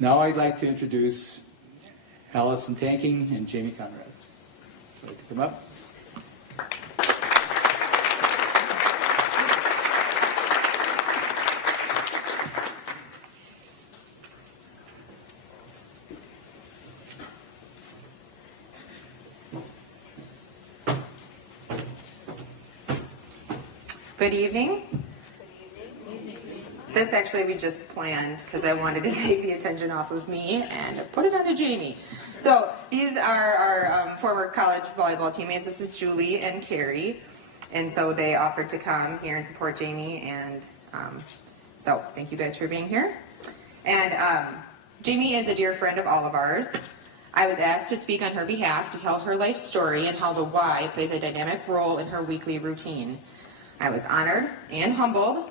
Now I'd like to introduce Allison Tanking and Jamie Conrad. Would you like to come up? Good evening. This actually we just planned because I wanted to take the attention off of me and put it onto Jamie. So these are our former college volleyball teammates. This is Julie and Carrie. And so they offered to come here and support Jamie. And so thank you guys for being here. And Jamie is a dear friend of all of ours. I was asked to speak on her behalf to tell her life story and how the Y plays a dynamic role in her weekly routine. I was honored and humbled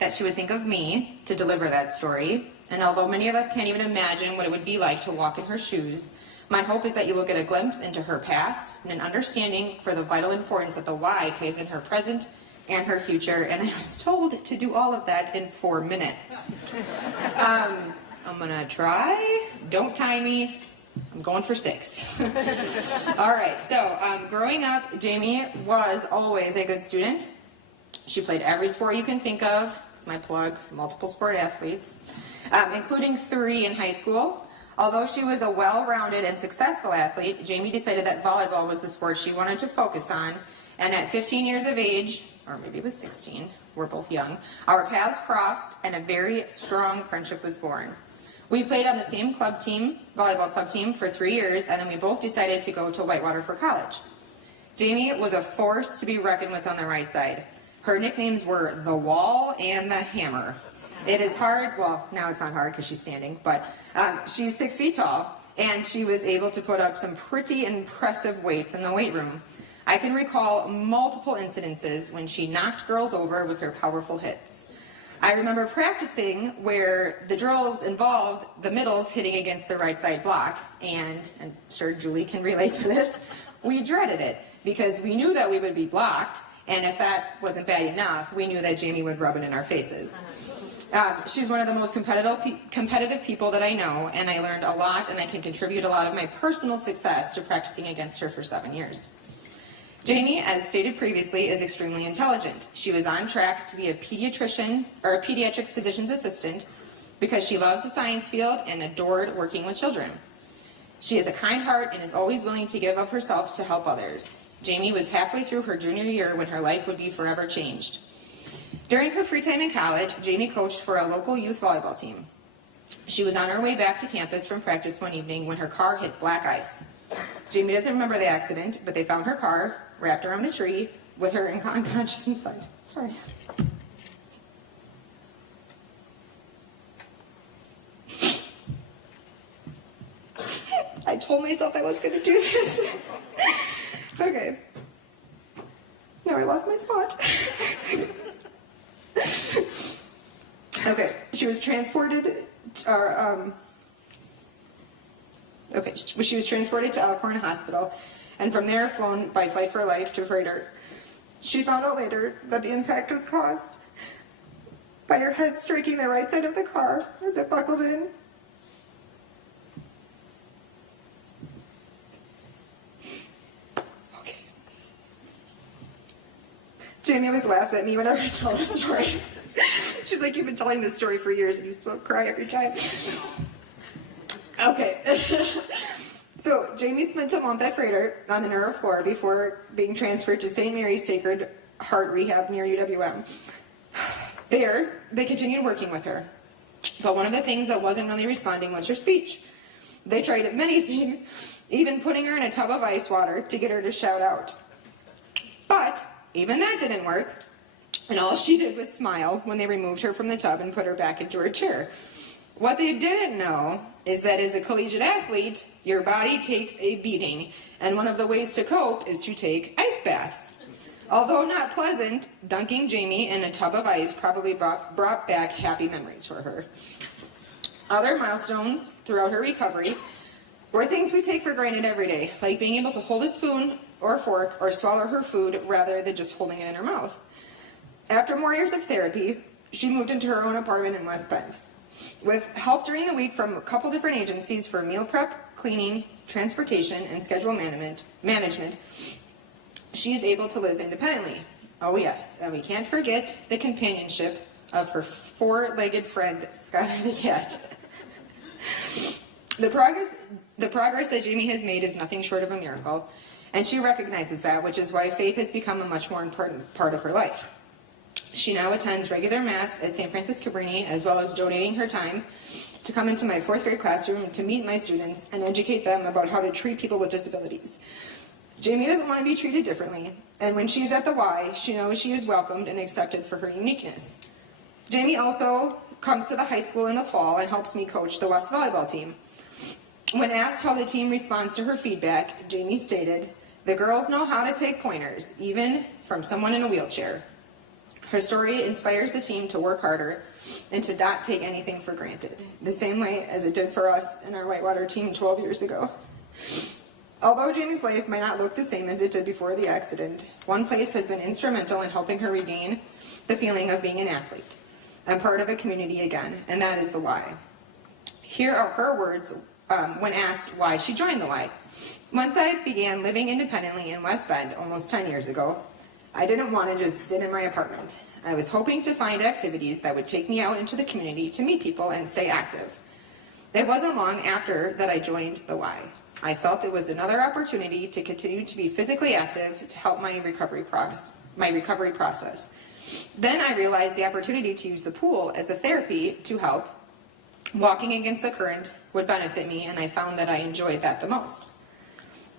that she would think of me to deliver that story. And although many of us can't even imagine what it would be like to walk in her shoes, my hope is that you will get a glimpse into her past and an understanding for the vital importance that the Y plays in her present and her future. And I was told to do all of that in 4 minutes. I'm gonna try. Don't time me. I'm going for 6. All right, so growing up, Jamie was always a good student. She played every sport you can think of. It's my plug, multiple sport athletes, including 3 in high school. Although she was a well-rounded and successful athlete, Jamie decided that volleyball was the sport she wanted to focus on. And at 15 years of age, or maybe it was 16, we're both young, our paths crossed and a very strong friendship was born. We played on the same club team, volleyball club team, for 3 years, and then we both decided to go to Whitewater for college. Jamie was a force to be reckoned with on the right side. Her nicknames were the Wall and the Hammer. It is hard, well, now it's not hard because she's standing, but she's 6 feet tall, and she was able to put up some pretty impressive weights in the weight room. I can recall multiple incidences when she knocked girls over with her powerful hits. I remember practicing where the drills involved the middles hitting against the right side block, and I'm sure Julie can relate to this, we dreaded it because we knew that we would be blocked. And if that wasn't bad enough, we knew that Jamie would rub it in our faces. She's one of the most competitive people that I know, and I learned a lot, and I can contribute a lot of my personal success to practicing against her for 7 years. Jamie, as stated previously, is extremely intelligent. She was on track to be a pediatrician, or a pediatric physician's assistant, because she loves the science field and adored working with children. She has a kind heart and is always willing to give of herself to help others. Jamie was halfway through her junior year when her life would be forever changed. During her free time in college, Jamie coached for a local youth volleyball team. She was on her way back to campus from practice one evening when her car hit black ice. Jamie doesn't remember the accident, but they found her car wrapped around a tree with her unconscious inside. Sorry. I told myself I was going to do this. Okay. Now I lost my spot. Okay, she was transported, she was transported to Alcorn Hospital, and from there flown by Flight for Life to Freighter. She found out later that the impact was caused by her head striking the right side of the car as it buckled in. Okay. Jamie always laughs at me whenever I tell this story. She's like, you've been telling this story for years and you still cry every time. Okay. So Jamie spent a month at Freighter on the neuro floor before being transferred to St. Mary's Sacred Heart Rehab near UWM. There, they continued working with her. But one of the things that wasn't really responding was her speech. They tried many things, even putting her in a tub of ice water to get her to shout out. But even that didn't work. And all she did was smile when they removed her from the tub and put her back into her chair. What they didn't know is that as a collegiate athlete, your body takes a beating, and one of the ways to cope is to take ice baths. Although not pleasant, dunking Jamie in a tub of ice probably brought back happy memories for her. Other milestones throughout her recovery were things we take for granted every day, like being able to hold a spoon or fork or swallow her food rather than just holding it in her mouth. After more years of therapy, she moved into her own apartment in West Bend. With help during the week from a couple different agencies for meal prep, cleaning, transportation, and schedule management, she's able to live independently. Oh yes, and we can't forget the companionship of her four-legged friend, Skylar the cat. The progress that Jamie has made is nothing short of a miracle, and she recognizes that, which is why faith has become a much more important part of her life. She now attends regular Mass at St. Francis Cabrini, as well as donating her time to come into my 4th grade classroom to meet my students and educate them about how to treat people with disabilities. Jamie doesn't want to be treated differently, and when she's at the Y, she knows she is welcomed and accepted for her uniqueness. Jamie also comes to the high school in the fall and helps me coach the West volleyball team. When asked how the team responds to her feedback, Jamie stated, "The girls know how to take pointers, even from someone in a wheelchair." Her story inspires the team to work harder and to not take anything for granted, the same way as it did for us in our Whitewater team 12 years ago. Although Jamie's life might not look the same as it did before the accident, one place has been instrumental in helping her regain the feeling of being an athlete and part of a community again, and that is the Y. Here are her words when asked why she joined the Y. "Once I began living independently in West Bend almost 10 years ago, I didn't want to just sit in my apartment. I was hoping to find activities that would take me out into the community to meet people and stay active. It wasn't long after that I joined the Y. I felt it was another opportunity to continue to be physically active to help my recovery process. Then I realized the opportunity to use the pool as a therapy to help. Walking against the current would benefit me, and I found that I enjoyed that the most."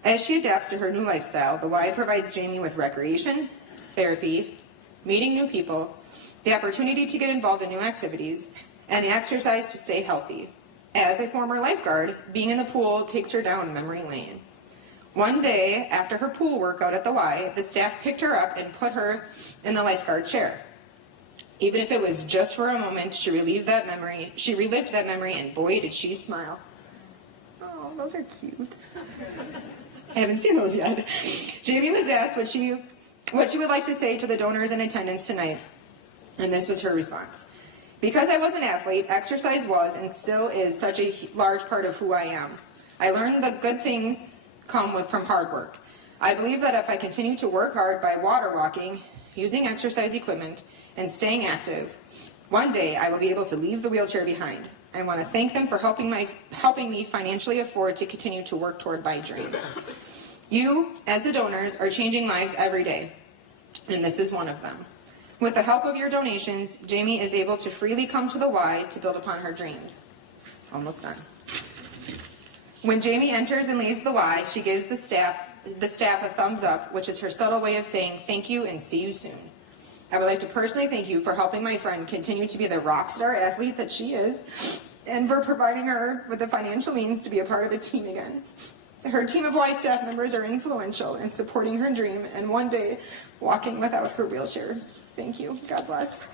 As she adapts to her new lifestyle, the Y provides Jamie with recreation, therapy, meeting new people, the opportunity to get involved in new activities, and the exercise to stay healthy. As a former lifeguard, being in the pool takes her down memory lane. One day, after her pool workout at the Y, the staff picked her up and put her in the lifeguard chair. Even if it was just for a moment, she relived that memory, and boy, did she smile. Oh, those are cute. I haven't seen those yet. Jamie was asked what she would like to say to the donors in attendance tonight, and this was her response. "Because I was an athlete, exercise was and still is such a large part of who I am. I learned that good things come from hard work. I believe that if I continue to work hard by water walking, using exercise equipment, and staying active, one day I will be able to leave the wheelchair behind. I want to thank them for helping me financially afford to continue to work toward my dream. You, as the donors, are changing lives every day, and this is one of them. With the help of your donations, Jamie is able to freely come to the Y to build upon her dreams." Almost done. When Jamie enters and leaves the Y, she gives the staff a thumbs up, which is her subtle way of saying thank you and see you soon. I would like to personally thank you for helping my friend continue to be the rock star athlete that she is, and for providing her with the financial means to be a part of a team again. Her team of Y staff members are influential in supporting her dream and one day walking without her wheelchair. Thank you. God bless.